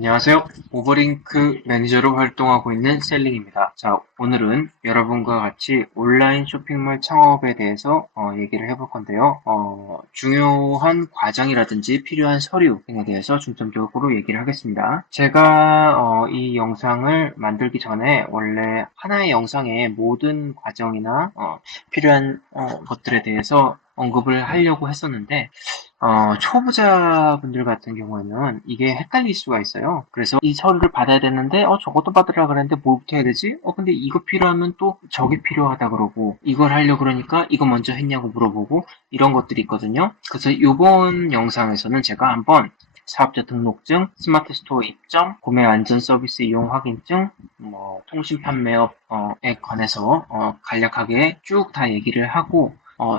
안녕하세요. 오버링크 매니저로 활동하고 있는 셀링입니다. 자, 오늘은 여러분과 같이 온라인 쇼핑몰 창업에 대해서 얘기를 해볼 건데요. 중요한 과정이라든지 필요한 서류 등에 대해서 중점적으로 얘기를 하겠습니다. 제가 이 영상을 만들기 전에 원래 하나의 영상에 모든 과정이나 필요한 것들에 대해서 언급을 하려고 했었는데 초보자분들 같은 경우에는 이게 헷갈릴 수가 있어요. 그래서 이 서류를 받아야 되는데, 저것도 받으라 그랬는데 뭐부터 해야 되지? 근데 이거 필요하면 또 저게 필요하다 그러고, 이걸 하려고 그러니까 이거 먼저 했냐고 물어보고, 이런 것들이 있거든요. 그래서 이번 영상에서는 제가 한번 사업자 등록증, 스마트 스토어 입점, 구매 안전 서비스 이용 확인증, 통신 판매업에 관해서 간략하게 쭉 다 얘기를 하고,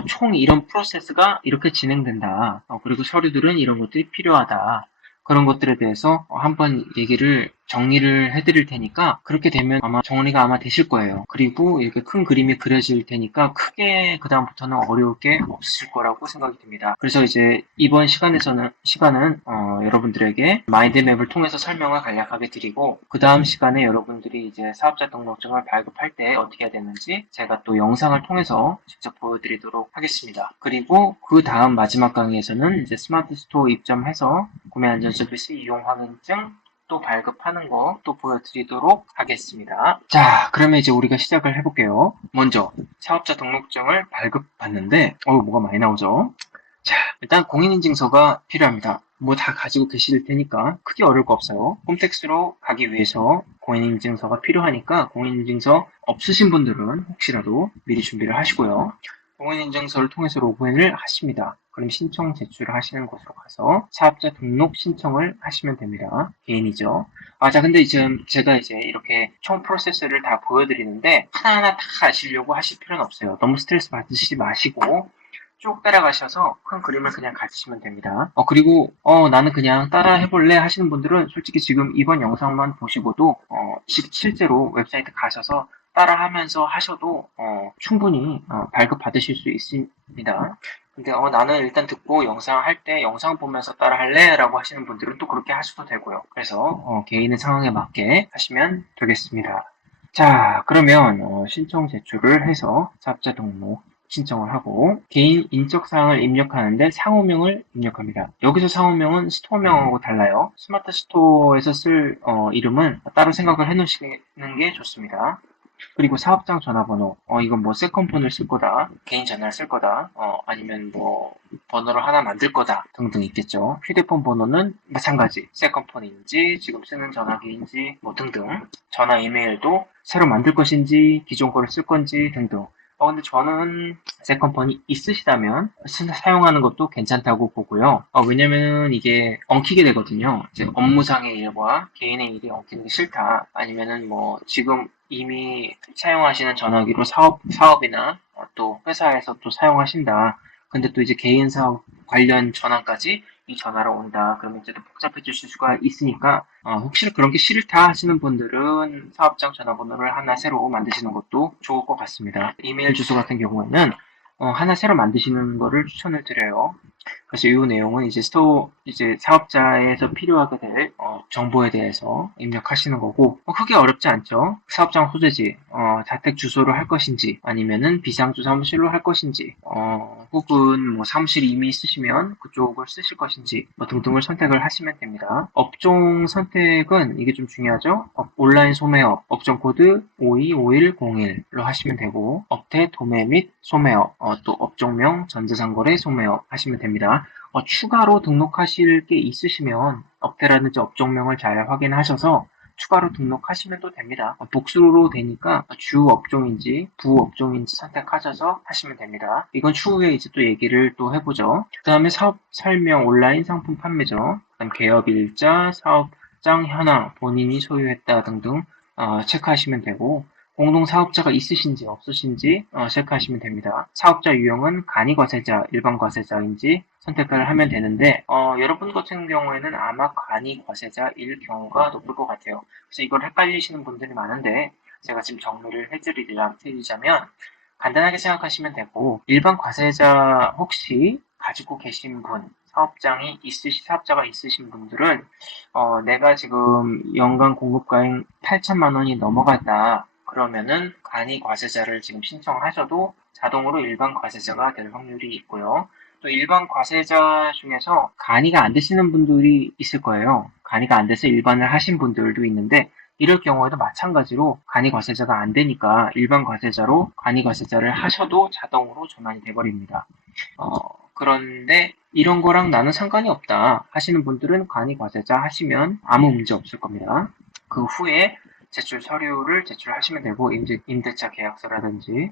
총 이런 프로세스가 이렇게 진행된다. 그리고 서류들은 이런 것들이 필요하다. 그런 것들에 대해서 한번 얘기를 정리를 해드릴 테니까 그렇게 되면 아마 정리가 아마 되실 거예요. 그리고 이렇게 큰 그림이 그려질 테니까 크게 그다음부터는 어려울 게 없으실 거라고 생각이 듭니다. 그래서 이제 이번 시간은 여러분들에게 마인드맵을 통해서 설명을 간략하게 드리고 그 다음 시간에 여러분들이 이제 사업자 등록증을 발급할 때 어떻게 해야 되는지 제가 또 영상을 통해서 직접 보여드리도록 하겠습니다. 그리고 그 다음 마지막 강의에서는 이제 스마트 스토어 입점해서 구매 안전 서비스 이용 확인증 또 발급하는 거 또 보여드리도록 하겠습니다. 자, 그러면 이제 우리가 시작을 해볼게요. 먼저 사업자 등록증을 발급받는데 뭐가 많이 나오죠? 자, 일단 공인인증서가 필요합니다. 뭐 다 가지고 계실 테니까 크게 어려울 거 없어요. 홈택스로 가기 위해서 공인인증서가 필요하니까 공인인증서 없으신 분들은 혹시라도 미리 준비를 하시고요. 공인인증서를 통해서 로그인을 하십니다. 그럼 신청 제출을 하시는 곳으로 가서 사업자 등록 신청을 하시면 됩니다. 개인이죠. 자, 근데 지금 제가 이제 이렇게 총 프로세스를 다 보여드리는데 하나하나 다 아시려고 하실 필요는 없어요. 너무 스트레스 받으시지 마시고 쭉 따라가셔서 큰 그림을 그냥 가지시면 됩니다. 그리고 나는 그냥 따라 해볼래 하시는 분들은 솔직히 지금 이번 영상만 보시고도 실제로 웹사이트 가셔서 따라하면서 하셔도 충분히 발급 받으실 수 있습니다. 근데 나는 일단 듣고 영상 할 때 영상 보면서 따라 할래? 라고 하시는 분들은 또 그렇게 하셔도 되고요. 그래서 개인의 상황에 맞게 하시면 되겠습니다. 자, 그러면 신청 제출을 해서 사업자 등록 신청을 하고 개인 인적사항을 입력하는데 상호명을 입력합니다. 여기서 상호명은 스토어명하고 달라요. 스마트 스토어에서 쓸 이름은 따로 생각을 해놓으시는 게 좋습니다. 그리고 사업장 전화번호, 이건 뭐 세컨폰을 쓸 거다, 개인 전화를 쓸 거다, 아니면 뭐 번호를 하나 만들 거다 등등 있겠죠. 휴대폰 번호는 마찬가지, 세컨폰인지 지금 쓰는 전화기인지 뭐 등등. 전화 이메일도 새로 만들 것인지 기존 거를 쓸 건지 등등. 근데 저는 세컨폰이 있으시다면 사용하는 것도 괜찮다고 보고요. 왜냐면 이게 엉키게 되거든요. 이제 업무상의 일과 개인의 일이 엉키는 게 싫다. 아니면은 뭐 지금 이미 사용하시는 전화기로 사업이나 또 회사에서 또 사용하신다. 근데 또 이제 개인 사업 관련 전화까지 이 전화로 온다. 그러면 이제 또 복잡해질 수가 있으니까 혹시 그런 게 싫다 하시는 분들은 사업장 전화번호를 하나 새로 만드시는 것도 좋을 것 같습니다. 이메일 주소 같은 경우에는 하나 새로 만드시는 거를 추천을 드려요. 그래서 이 내용은 이제 사업자에서 필요하게 될 정보에 대해서 입력하시는 거고 크게 어렵지 않죠. 사업장 소재지, 자택 주소로 할 것인지 아니면은 비상주 사무실로 할 것인지 혹은 뭐 사무실 이미 있으시면 그쪽을 쓰실 것인지 뭐 등등을 선택을 하시면 됩니다. 업종 선택은 이게 좀 중요하죠. 온라인 소매업, 업종 코드 525101로 하시면 되고 업태 도매 및 소매업, 또 업종명 전자상거래 소매업 하시면 됩니다. 추가로 등록하실 게 있으시면 업태라든지 업종명을 잘 확인하셔서 추가로 등록하시면 또 됩니다. 복수로 되니까 주 업종인지 부업종인지 선택하셔서 하시면 됩니다. 이건 추후에 이제 또 얘기를 또 해보죠. 그 다음에 사업 설명 온라인 상품 판매죠. 그다음 개업 일자, 사업장 현황, 본인이 소유했다 등등 체크하시면 되고 공동 사업자가 있으신지 없으신지 체크하시면 됩니다. 사업자 유형은 간이 과세자, 일반 과세자인지 선택을 하면 되는데 여러분 같은 경우에는 아마 간이 과세자일 경우가 높을 것 같아요. 그래서 이걸 헷갈리시는 분들이 많은데 제가 지금 정리를 해드리자면 간단하게 생각하시면 되고 일반 과세자 혹시 가지고 계신 분 사업자가 있으신 분들은 내가 지금 연간 공급가액 8천만 원이 넘어갔다. 그러면은 간이 과세자를 지금 신청하셔도 자동으로 일반 과세자가 될 확률이 있고요. 또 일반 과세자 중에서 간이가 안 되시는 분들이 있을 거예요. 간이가 안 돼서 일반을 하신 분들도 있는데 이럴 경우에도 마찬가지로 간이 과세자가 안 되니까 일반 과세자로 간이 과세자를 하셔도 자동으로 전환이 돼버립니다. 그런데 이런 거랑 나는 상관이 없다 하시는 분들은 간이 과세자 하시면 아무 문제 없을 겁니다. 그 후에 제출 서류를 제출하시면 되고 임대차 계약서라든지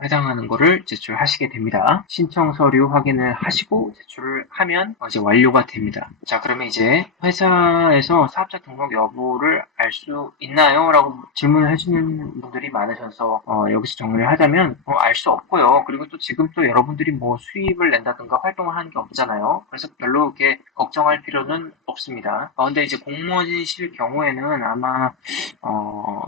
해당하는 거를 제출하시게 됩니다. 신청 서류 확인을 하시고 제출을 하면 이제 완료가 됩니다. 자, 그러면 이제 회사에서 사업자 등록 여부를 알 수 있나요? 라고 질문을 해주는 분들이 많으셔서 여기서 정리를 하자면 알 수 없고요. 그리고 또 지금 또 여러분들이 뭐 수입을 낸다든가 활동을 하는 게 없잖아요. 그래서 별로 이렇게 걱정할 필요는 없습니다. 근데 이제 공무원이실 경우에는 아마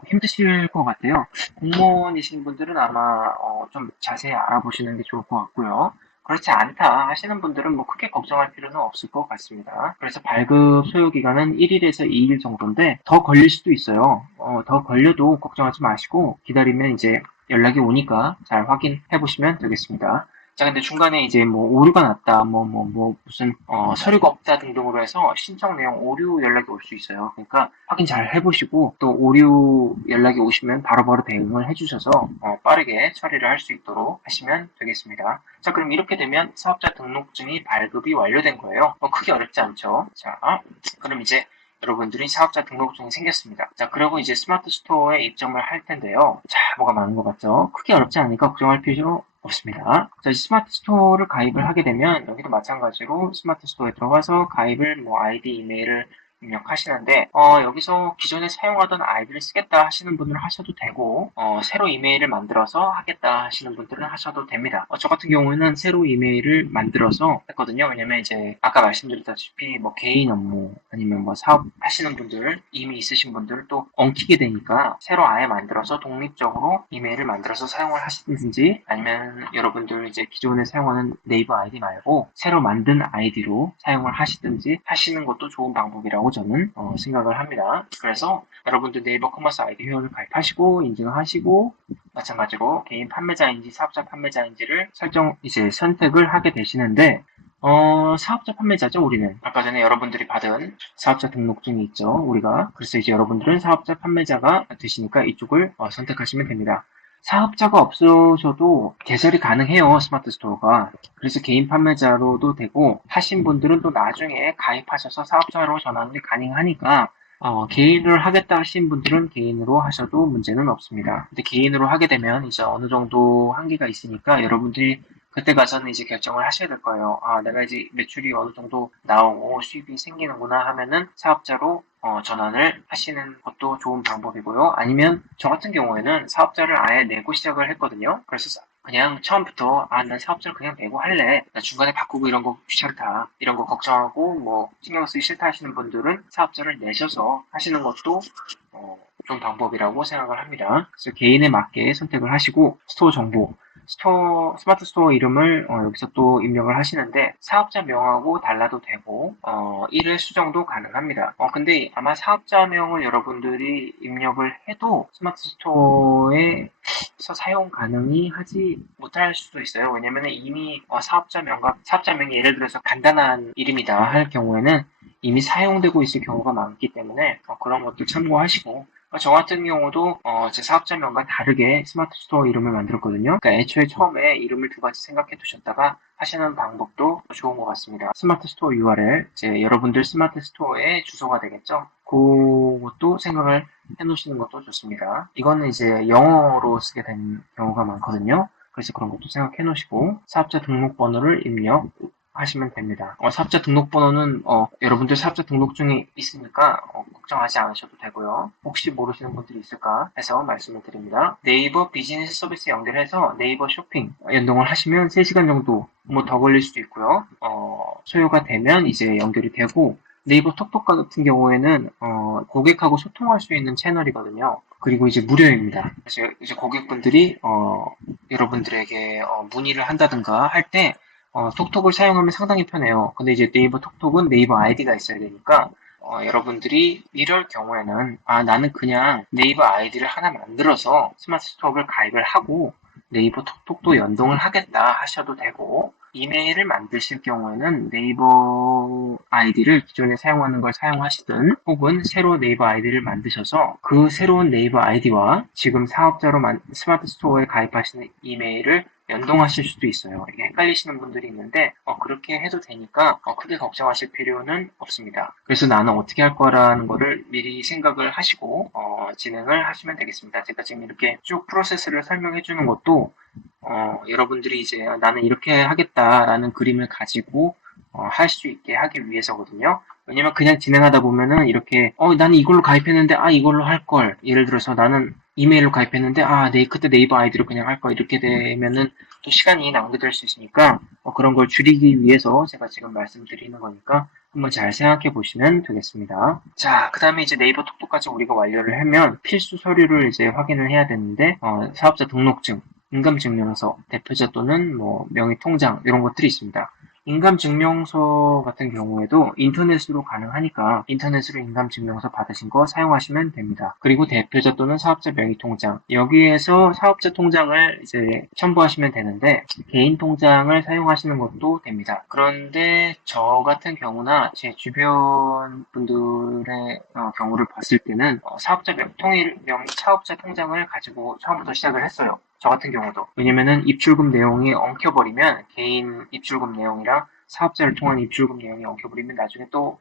힘드실 것 같아요. 공무원이신 분들은 아마 좀 자세히 알아보시는 게 좋을 것 같고요. 그렇지 않다 하시는 분들은 뭐 크게 걱정할 필요는 없을 것 같습니다. 그래서 발급 소요 기간은 1일에서 2일 정도인데 더 걸릴 수도 있어요. 더 걸려도 걱정하지 마시고 기다리면 이제 연락이 오니까 잘 확인해 보시면 되겠습니다. 자, 근데 중간에 이제 뭐 오류가 났다, 무슨 서류가 없다 등등으로 해서 신청 내용 오류 연락이 올 수 있어요. 그러니까 확인 잘 해보시고 또 오류 연락이 오시면 바로바로 대응을 해주셔서 빠르게 처리를 할 수 있도록 하시면 되겠습니다. 자, 그럼 이렇게 되면 사업자 등록증이 발급이 완료된 거예요. 크게 어렵지 않죠? 자, 그럼 이제 여러분들이 사업자 등록증이 생겼습니다. 자, 그리고 이제 스마트 스토어에 입점을 할 텐데요. 자, 뭐가 많은 것 같죠? 크게 어렵지 않으니까 걱정할 필요 없습니다. 자, 스마트 스토어를 가입을 하게 되면 여기도 마찬가지로 스마트 스토어에 들어가서 가입을 아이디, 이메일을 입력하시는데 여기서 기존에 사용하던 아이디를 쓰겠다 하시는 분들은 하셔도 되고 새로 이메일을 만들어서 하겠다 하시는 분들은 하셔도 됩니다. 저 같은 경우에는 새로 이메일을 만들어서 했거든요. 왜냐면 이제 아까 말씀드렸다시피 개인 업무 아니면 사업 하시는 분들 이미 있으신 분들 또 엉키게 되니까 새로 아예 만들어서 독립적으로 이메일을 만들어서 사용을 하시든지 아니면 여러분들 이제 기존에 사용하는 네이버 아이디 말고 새로 만든 아이디로 사용을 하시든지 하시는 것도 좋은 방법이라고 저는 생각을 합니다. 그래서 여러분들 네이버 커머스 아이디 회원을 가입하시고 인증하시고 마찬가지로 개인 판매자인지 사업자 판매자인지를 선택을 하게 되시는데 사업자 판매자죠, 우리는. 아까 전에 여러분들이 받은 사업자 등록증이 있죠, 우리가. 그래서 이제 여러분들은 사업자 판매자가 되시니까 이쪽을 선택하시면 됩니다. 사업자가 없으셔도 개설이 가능해요, 스마트 스토어가. 그래서 개인 판매자로도 되고, 하신 분들은 또 나중에 가입하셔서 사업자로 전환이 가능하니까, 개인으로 하겠다 하신 분들은 개인으로 하셔도 문제는 없습니다. 근데 개인으로 하게 되면 이제 어느 정도 한계가 있으니까 여러분들이 그때 가서는 이제 결정을 하셔야 될 거예요. 내가 이제 매출이 어느 정도 나오고 수입이 생기는구나 하면은 사업자로 전환을 하시는 것도 좋은 방법이고요. 아니면 저 같은 경우에는 사업자를 아예 내고 시작을 했거든요. 그래서 그냥 처음부터 난 사업자를 그냥 내고 할래. 나 중간에 바꾸고 이런 거 귀찮다. 이런 거 걱정하고 신경 쓰기 싫다 하시는 분들은 사업자를 내셔서 하시는 것도 좋은 방법이라고 생각을 합니다. 그래서 개인에 맞게 선택을 하시고 스토어 정보 스마트 스토어 이름을 여기서 또 입력을 하시는데 사업자 명하고 달라도 되고 1회 수정도 가능합니다. 근데 아마 사업자명을 여러분들이 입력을 해도 스마트 스토어에서 사용 가능히 하지 못할 수도 있어요. 왜냐면 이미 사업자명이 예를 들어서 간단한 이름이다 할 경우에는 이미 사용되고 있을 경우가 많기 때문에 그런 것도 참고하시고 저 같은 경우도 제 사업자명과 다르게 스마트 스토어 이름을 만들었거든요. 그러니까 애초에 처음에 이름을 두 가지 생각해 두셨다가 하시는 방법도 좋은 것 같습니다. 스마트 스토어 URL, 이제 여러분들 스마트 스토어의 주소가 되겠죠. 그것도 생각을 해 놓으시는 것도 좋습니다. 이거는 이제 영어로 쓰게 된 경우가 많거든요. 그래서 그런 것도 생각해 놓으시고 사업자 등록번호를 입력 하시면 됩니다. 사업자 등록번호는 여러분들 사업자 등록증이 있으니까 걱정하지 않으셔도 되고요. 혹시 모르시는 분들이 있을까 해서 말씀을 드립니다. 네이버 비즈니스 서비스 연결해서 네이버 쇼핑 연동을 하시면 3시간 정도 더 걸릴 수도 있고요. 소요가 되면 이제 연결이 되고 네이버 톡톡 같은 경우에는 고객하고 소통할 수 있는 채널이거든요. 그리고 이제 무료입니다. 그래서 이제 고객분들이 여러분들에게 문의를 한다든가 할 때 톡톡을 사용하면 상당히 편해요. 근데 이제 네이버 톡톡은 네이버 아이디가 있어야 되니까 여러분들이 이럴 경우에는 나는 그냥 네이버 아이디를 하나 만들어서 스마트 스톡을 가입을 하고 네이버 톡톡도 연동을 하겠다 하셔도 되고 이메일을 만드실 경우에는 네이버 아이디를 기존에 사용하는 걸 사용하시든 혹은 새로 네이버 아이디를 만드셔서 그 새로운 네이버 아이디와 지금 사업자로 스마트 스토어에 가입하시는 이메일을 연동하실 수도 있어요. 이게 헷갈리시는 분들이 있는데 그렇게 해도 되니까 크게 걱정하실 필요는 없습니다. 그래서 나는 어떻게 할 거라는 거를 미리 생각을 하시고 진행을 하시면 되겠습니다. 제가 지금 이렇게 쭉 프로세스를 설명해 주는 것도 여러분들이 이제 나는 이렇게 하겠다라는 그림을 가지고 할 수 있게 하기 위해서거든요. 왜냐면 그냥 진행하다 보면은 이렇게 나는 이걸로 가입했는데 이걸로 할 걸. 예를 들어서 나는 이메일로 가입했는데 그때 네이버 아이디로 그냥 할 걸. 이렇게 되면은 또 시간이 낭비될 수 있으니까 그런 걸 줄이기 위해서 제가 지금 말씀드리는 거니까 한번 잘 생각해 보시면 되겠습니다. 자, 그 다음에 이제 네이버 톡톡까지 우리가 완료를 하면 필수 서류를 이제 확인을 해야 되는데 사업자 등록증, 인감증명서, 대표자 또는 뭐 명의통장 이런 것들이 있습니다. 인감증명서 같은 경우에도 인터넷으로 가능하니까 인터넷으로 인감증명서 받으신 거 사용하시면 됩니다. 그리고 대표자 또는 사업자 명의통장 여기에서 사업자 통장을 이제 첨부하시면 되는데 개인 통장을 사용하시는 것도 됩니다. 그런데 저 같은 경우나 제 주변 분들의 경우를 봤을 때는 사업자 사업자 통장을 가지고 처음부터 시작을 했어요. 저 같은 경우도. 왜냐면은 입출금 내용이 엉켜버리면 개인 입출금 내용이랑 사업자를 통한 입출금 내용이 엉켜버리면 나중에 또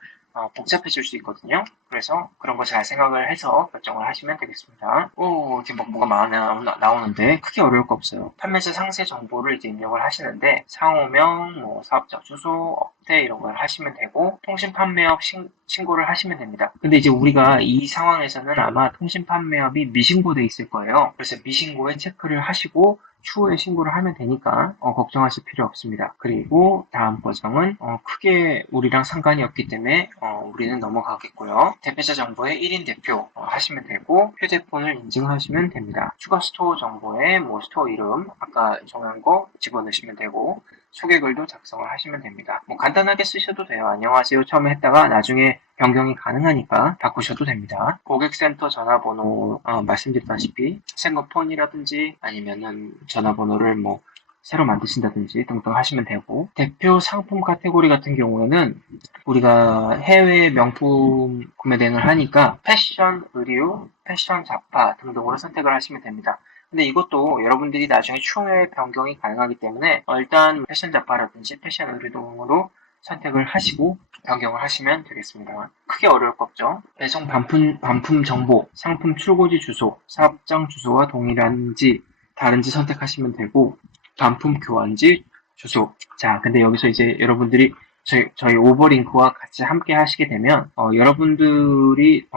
복잡해질 수 있거든요. 그래서 그런 거 잘 생각을 해서 결정을 하시면 되겠습니다. 이렇게 뭐가 많아 나오는데 크게 어려울 거 없어요. 판매자 상세 정보를 이제 입력을 하시는데 상호명, 뭐 사업자 주소, 업대 이런 걸 하시면 되고 통신 판매업 신고를 하시면 됩니다. 근데 이제 우리가 이 상황에서는 아마 통신 판매업이 미신고돼 있을 거예요. 그래서 미신고에 체크를 하시고 추후에 신고를 하면 되니까 걱정하실 필요 없습니다. 그리고 다음 과정은 크게 우리랑 상관이 없기 때문에 우리는 넘어가겠고요. 대표자 정보에 1인 대표 하시면 되고 휴대폰을 인증하시면 됩니다. 추가 스토어 정보에 뭐 스토어 이름 아까 정한 거 집어넣으시면 되고 소개글도 작성을 하시면 됩니다. 뭐 간단하게 쓰셔도 돼요. 안녕하세요 처음에 했다가 나중에 변경이 가능하니까 바꾸셔도 됩니다. 고객센터 전화번호 말씀드렸다시피 생거폰이라든지 아니면은 전화번호를 뭐 새로 만드신다든지 등등 하시면 되고 대표 상품 카테고리 같은 경우에는 우리가 해외 명품 구매 대행을 하니까 패션, 의류, 패션 잡화 등등으로 선택을 하시면 됩니다. 근데 이것도 여러분들이 나중에 추후에 변경이 가능하기 때문에 일단 패션 잡화라든지 패션 의류 등으로 선택을 하시고 변경을 하시면 되겠습니다. 크게 어려울 거 없죠. 배송 반품 정보, 상품 출고지 주소, 사업장 주소와 동일한지 다른지 선택하시면 되고 반품 교환지 주소. 자, 근데 여기서 이제 여러분들이 저희 오버링크와 같이 함께 하시게 되면 여러분들이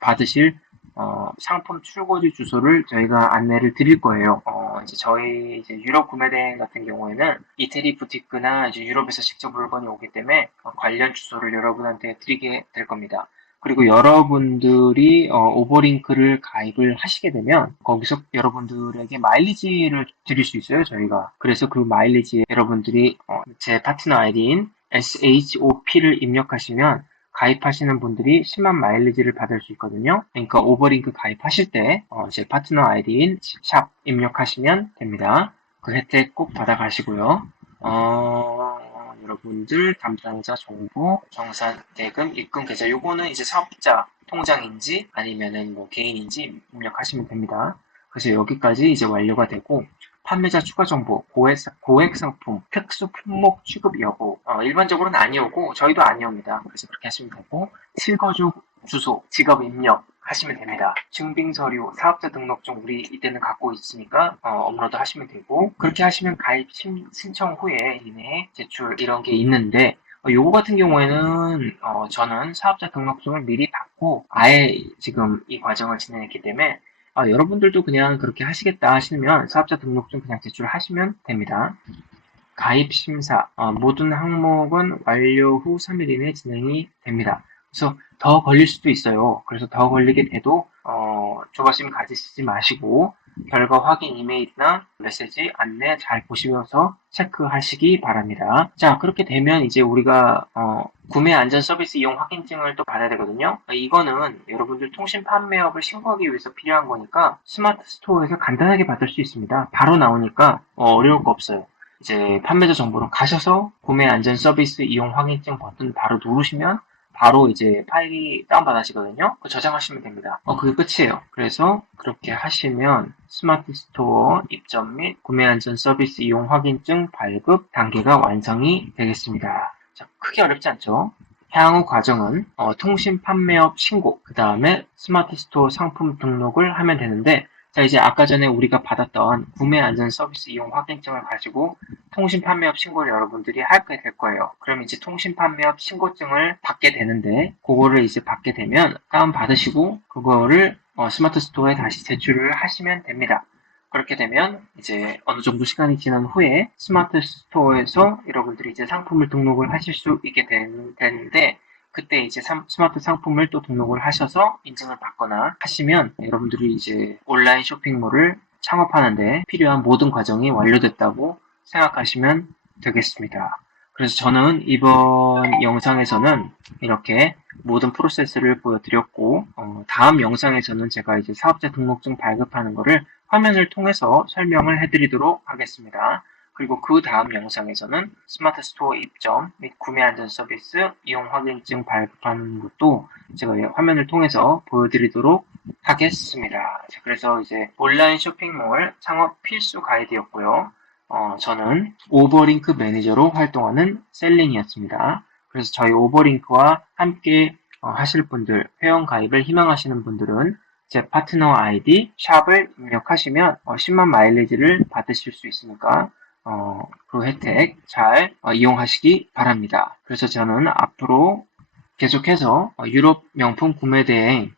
받으실 상품 출고지 주소를 저희가 안내를 드릴 거예요. 이제 저희 이제 유럽 구매대행 같은 경우에는 이태리 부티크나 이제 유럽에서 직접 물건이 오기 때문에 관련 주소를 여러분한테 드리게 될 겁니다. 그리고 여러분들이 오버링크를 가입을 하시게 되면 거기서 여러분들에게 마일리지를 드릴 수 있어요, 저희가. 그래서 그 마일리지에 여러분들이 제 파트너 아이디인 SHOP를 입력하시면 가입하시는 분들이 10만 마일리지를 받을 수 있거든요. 그러니까 오버링크 가입하실 때 제 파트너 아이디인 샵 입력하시면 됩니다. 그 혜택 꼭 받아가시고요. 여러분들 담당자 정보, 정산, 대금, 입금 계좌 요거는 이제 사업자 통장인지 아니면은 뭐 개인인지 입력하시면 됩니다. 그래서 여기까지 이제 완료가 되고 판매자 추가 정보, 고액 상품, 특수 품목 취급 여부 일반적으로는 아니오고 저희도 아니옵니다. 그래서 그렇게 하시면 되고 실거주 주소, 직업 입력 하시면 됩니다. 증빙 서류, 사업자 등록증 우리 이때는 갖고 있으니까 업로드 하시면 되고 그렇게 하시면 가입 신청 후에 이내 제출 이런 게 있는데 요거 같은 경우에는 저는 사업자 등록증을 미리 받고 아예 지금 이 과정을 진행했기 때문에 여러분들도 그냥 그렇게 하시겠다 하시면 사업자 등록증 그냥 제출하시면 됩니다. 가입 심사 모든 항목은 완료 후 3일 이내 진행이 됩니다. 그래서 더 걸릴 수도 있어요. 그래서 더 걸리게 돼도 조바심 가지시지 마시고 결과 확인 이메일이나 메시지 안내 잘 보시면서 체크하시기 바랍니다. 자, 그렇게 되면 이제 우리가 구매 안전 서비스 이용 확인증을 또 받아야 되거든요. 이거는 여러분들 통신 판매업을 신고하기 위해서 필요한 거니까 스마트 스토어에서 간단하게 받을 수 있습니다. 바로 나오니까 어려울 거 없어요. 이제 판매자 정보로 가셔서 구매 안전 서비스 이용 확인증 버튼 바로 누르시면 바로 이제 파일이 다운받으시거든요. 저장하시면 됩니다. 그게 끝이에요. 그래서 그렇게 하시면 스마트 스토어 입점 및 구매 안전 서비스 이용 확인증 발급 단계가 완성이 되겠습니다. 자, 크게 어렵지 않죠? 향후 과정은 통신 판매업 신고, 그 다음에 스마트 스토어 상품 등록을 하면 되는데, 자, 이제 아까 전에 우리가 받았던 구매 안전 서비스 이용 확인증을 가지고 통신 판매업 신고를 여러분들이 하게 될 거예요. 그럼 이제 통신 판매업 신고증을 받게 되는데, 그거를 이제 받게 되면 다운 받으시고 그거를 스마트 스토어에 다시 제출을 하시면 됩니다. 그렇게 되면 이제 어느 정도 시간이 지난 후에 스마트 스토어에서 여러분들이 이제 상품을 등록을 하실 수 있게 되는데, 그때 이제 스마트 상품을 또 등록을 하셔서 인증을 받거나 하시면 여러분들이 이제 온라인 쇼핑몰을 창업하는데 필요한 모든 과정이 완료됐다고 생각하시면 되겠습니다. 그래서 저는 이번 영상에서는 이렇게 모든 프로세스를 보여드렸고, 다음 영상에서는 제가 이제 사업자 등록증 발급하는 거를 화면을 통해서 설명을 해드리도록 하겠습니다. 그리고 그 다음 영상에서는 스마트 스토어 입점 및 구매 안전 서비스 이용 확인증 발급하는 것도 제가 화면을 통해서 보여드리도록 하겠습니다. 그래서 이제 온라인 쇼핑몰 창업 필수 가이드였고요. 저는 오버링크 매니저로 활동하는 셀린이었습니다. 그래서 저희 오버링크와 함께 하실 분들, 회원 가입을 희망하시는 분들은 제 파트너 아이디 샵을 입력하시면 10만 마일리지를 받으실 수 있으니까 그 혜택 잘 이용하시기 바랍니다. 그래서 저는 앞으로 계속해서 유럽 명품 구매 대행에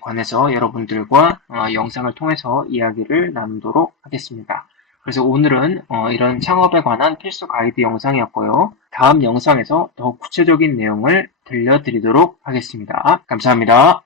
관해서 여러분들과 영상을 통해서 이야기를 나누도록 하겠습니다. 그래서 오늘은 이런 창업에 관한 필수 가이드 영상이었고요. 다음 영상에서 더 구체적인 내용을 들려드리도록 하겠습니다. 감사합니다.